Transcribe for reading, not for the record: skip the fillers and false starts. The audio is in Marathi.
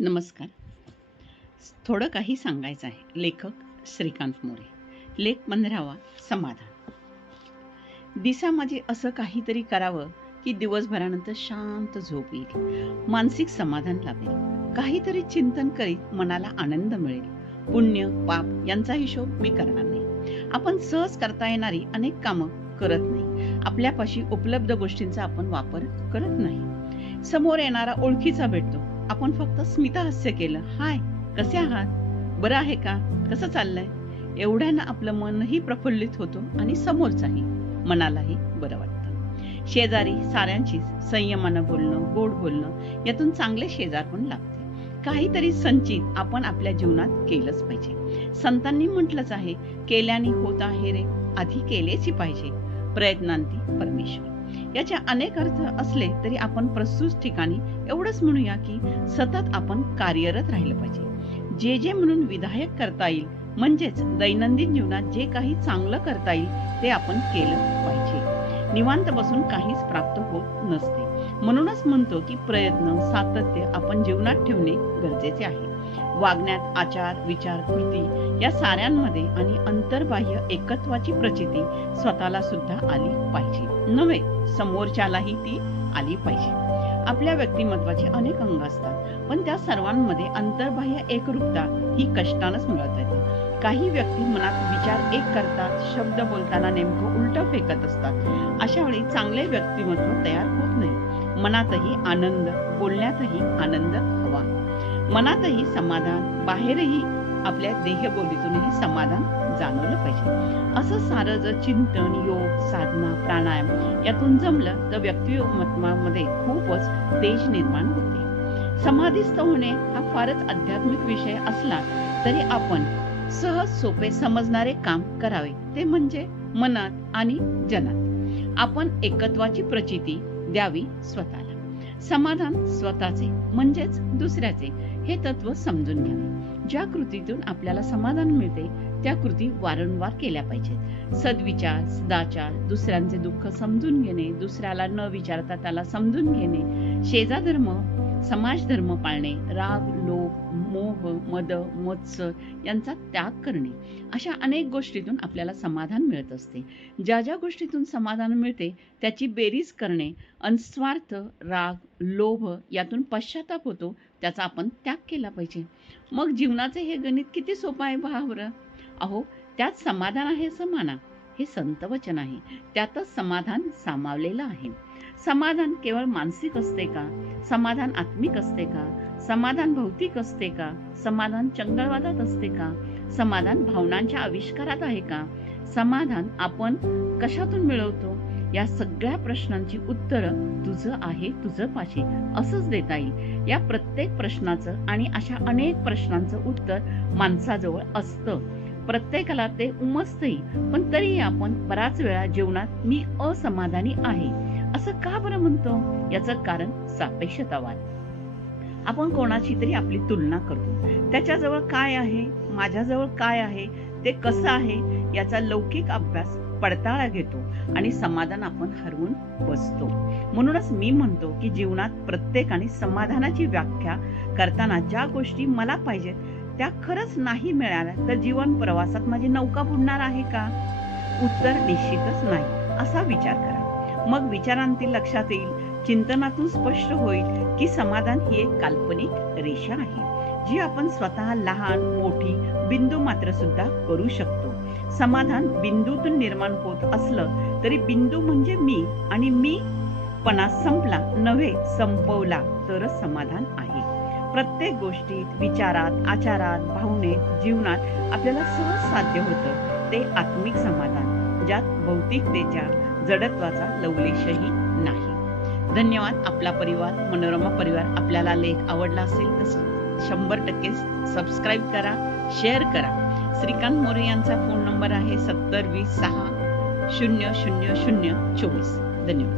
नमस्कार. थोडं काही सांगायचं आहे. लेखक श्रीकांत मोरे. लेख 15वा. समाधान. दिसामाजी असं काहीतरी करावं की दिवसभरानंतर शांत झोप येईल, मानसिक समाधान लाभेल, काहीतरी चिंतन करीत मनाला आनंद मिळेल. पुण्य पाप यांचा हिशोब मी करणार नाही. आपण सहज करता येणारी अनेक कामं करत नाही. आपल्यापाशी उपलब्ध गोष्टींचा आपण वापर करत नाही. समोर येणारा ओळखीचा भेटतो, आपण फक्त स्मितहास्य केलं, हाय कसे आहात, बरं आहे का, कसं चाललंय, एवढ्यानं आपलं मनही प्रफुल्लित होतं आणि समोरचाही मनालाही बरं वाटतं. शेजारी साऱ्यांशी संयमानं बोलणं, गोड बोलणं, यातून चांगले शेजार पण लागते. काहीतरी संचित आपण आपल्या जीवनात केलंच पाहिजे. संतांनी म्हटलंच आहे, केल्याने होत आहे रे, आधी केलेची पाहिजे, प्रयत्नांती परमेश्वर. याचे अनेक अर्थ असले तरी आपण प्रस्तुत ठिकाणी एवढंच म्हणूया की सतत आपण कार्यरत राहिलं पाहिजे. जे म्हणून विधायक करता येईल, म्हणजेच दैनंदिन जीवनात जे काही चांगलं करता येईल ते आपण केलं पाहिजे. निवांत बसून काहीच प्राप्त होत नसते. म्हणूनच म्हणतो की प्रयत्न, सातत्य आपण जीवनात ठेवणे गरजेचे आहे. वागण्यात आचार, विचार, कृती या साऱ्यांमध्ये आणि अंतर्बाह्य एकत्वाची प्रचिती स्वतःला सुद्धा आली पाहिजे, नव्हे समोरच्यालाही ती आली पाहिजे. आपल्या व्यक्तिमत्वाचे अनेक अंग असतात, पण त्या सर्वांमध्ये अंतर्बाह्य एकरूपता ही कष्टानंच मिळत येते. काही व्यक्ती मनात विचार एक करतात, शब्द बोलताना नेमकं उलट फेकत असतात. अशा वेळी चांगले व्यक्तिमत्व तयार होत नाही. मनातही आनंद, बोलण्यातही आनंद हवा, मनातही समाधान, बाहेरही आपल्या देहबोलीतूनही समाधान जाणवलं पाहिजे. असं सारं जर चिंतन, योग, साधना, प्राणायाम यातून जमलं तर व्यक्तिमत्वामध्ये खूपच तेज निर्माण होते. समाधीस्थ होणे हा फारच आध्यात्मिक विषय असला तरी आपण सहज सोपे समजणारे काम करावे, ते म्हणजे मनात आणि जनात आपण एकत्वाची प्रचिती द्यावी स्वतःला. समाधान स्वतःचे म्हणजेच दुसऱ्याचे हे तत्व समजून घ्यावे. ज्या कृतीतून आपल्याला समाधान मिळते त्या कृती वारंवार केल्या पाहिजेत. सद्विचार, सदाचार, दुसऱ्यांचे दुःख समजून घेणे, दुसऱ्याला न विचारता त्याला समजून घेणे, शेजाधर्म, समाजधर्म पाळणे, राग, लोभ, मोह, मद, मत्सर यांचा त्याग करणे, अशा अनेक गोष्टीतून आपल्याला समाधान मिळत असते. ज्या ज्या गोष्टीतून समाधान मिळते त्याची बेरीज करणे, अन्स्वार्थ राग, लोभ यातून पश्चाताप होतो, त्याचा आपण त्याग केला पाहिजे. मग जीवनाचे हे गणित किती सोपं आहे पहा बरं. अहो, त्यात समाधान आहे असं माना, हे संत वचन आहे. त्यातच समाधान सामावलेलं आहे. समाधान केवळ मानसिक असते का? समाधान आत्मिक असते का? समाधान भौतिक असते का? समाधान चंगळवादात असते का? समाधान भावनांच्या आविष्कारात आहे का? समाधान आपण कशातून मिळवतो? या सगळ्या प्रश्नांची उत्तरं तुझं आहे, तुझं पाशी असंच देता येईल. या प्रत्येक प्रश्नाचं आणि अशा अनेक प्रश्नांचं उत्तर माणसाजवळ असतं. प्रत्येकाला ते उमजतही, पण तरीही आपण बराच वेळा जीवनात मी असमाधानी आहे असं का बरं म्हणतो? याचं कारण सापेक्षतावाद. आपण कोणाची तरी आपली तुलना करतो. त्याच्याजवळ काय आहे, माझ्याजवळ काय आहे, ते कसं आहे याचा लौकिक अभ्यास पडताळा घेतो आणि समाधान आपण हरवून बसतो. म्हणूनच मी म्हणतो की जीवनात प्रत्येकाने समाधानाची व्याख्या करताना ज्या गोष्टी मला पाहिजेत त्या खरंच नाही मिळाल्या तर जीवन प्रवासात माझी नौका बुडणार आहे का? उत्तर निश्चितच नाही असा विचार करा. मग विचारांती लक्षात येईल, चिंतनातून स्पष्ट होईल की समाधान ही एक काल्पनिक रेषा आहे जी आपण स्वतः लहान मोठी बिंदू मात्र सुद्धा करू शकतो. समाधान बिंदूतून निर्माण होत असलं तरी बिंदू म्हणजे मी, आणि मी पणा संपला नव्हे संपवला तरच समाधान आहे. प्रत्येक गोष्टीत, विचारात, आचारात, भावनेत, जीवनात आपल्याला सहज साध्य होतं ते आत्मिक समाधान, ज्यात भौतिकतेच्या जडत्वाचा लवलेशही नाही. धन्यवाद. आपला परिवार, मनोरमा परिवार. आपल्याला लेख आवडला असेल तर 100% सबस्क्राईब करा, शेअर करा. श्रीकांत मोरे यांचा फोन नंबर आहे 70 20 6 000024. धन्यवाद.